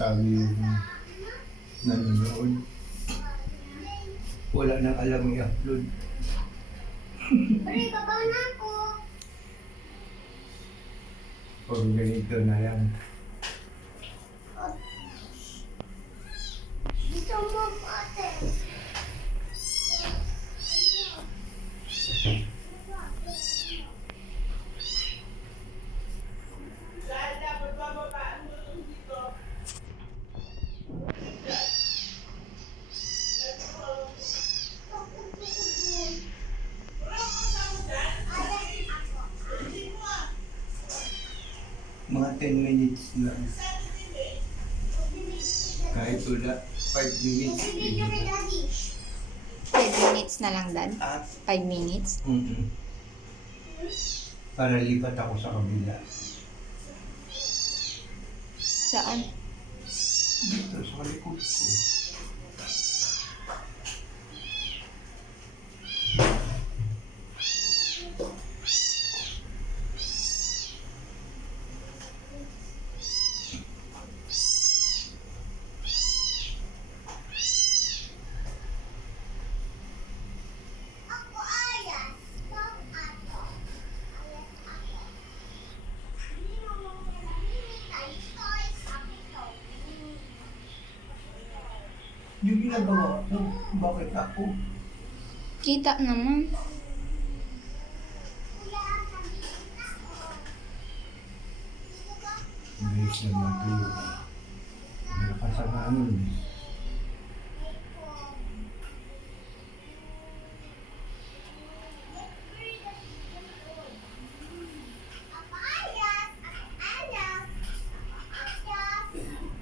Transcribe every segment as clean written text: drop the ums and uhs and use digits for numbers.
sabi yung nanonood. Wala nang alam i-upload. Pre, baba na ako. Pag ganito na lang. Dito mo, ate. Mga 10 minutes lang. Kahit wala, 5 minutes. Video ni Daddy. 5 minutes na lang, Dad. Ah, 5 minutes. Para lipat ako sa kabila. Saan? Dito sa likod ko. Ako ayas. Pag ato. Ayas ako. Hindi mo mga nalilitay. Toys ako to. Yung ginagawa ko, bakit ako? Kita naman. Kuya, nalilita ko. Dito ba? Bilis na matuyo. Malakas ang hangin. Ako ayas. Ako ayas. Ako ayas.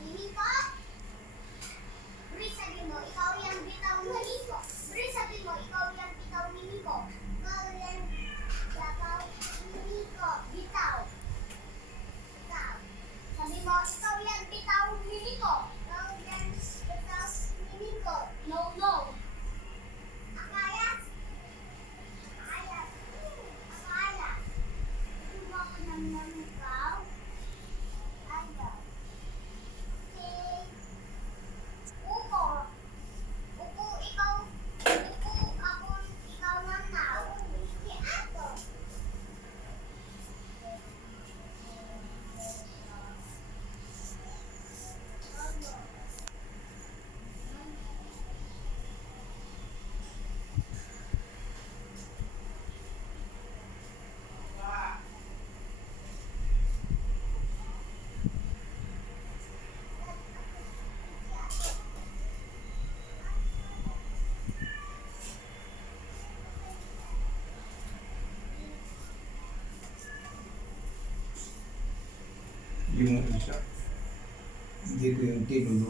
Mimi ko? Bri, sabi mo, ikaw yung bitaw Mimi ko. Bri, sabi mo, ikaw yung bitaw Mimi ko. Ikaw yung bitaw Mimi ko. Bitaw. Bitaw. Sabi mo, ikaw yung bitaw Mimi ko. Ikaw yung bitaw Mimi ko. No, no. Akayas? Akayas. Akayas. Gusto mo ako ng ikaw? Ayaw. Okay. Upo. Upo ikaw. Upo ako. Ikaw manaw. Si Ato. Yung isa, hindi ko yung tinulog.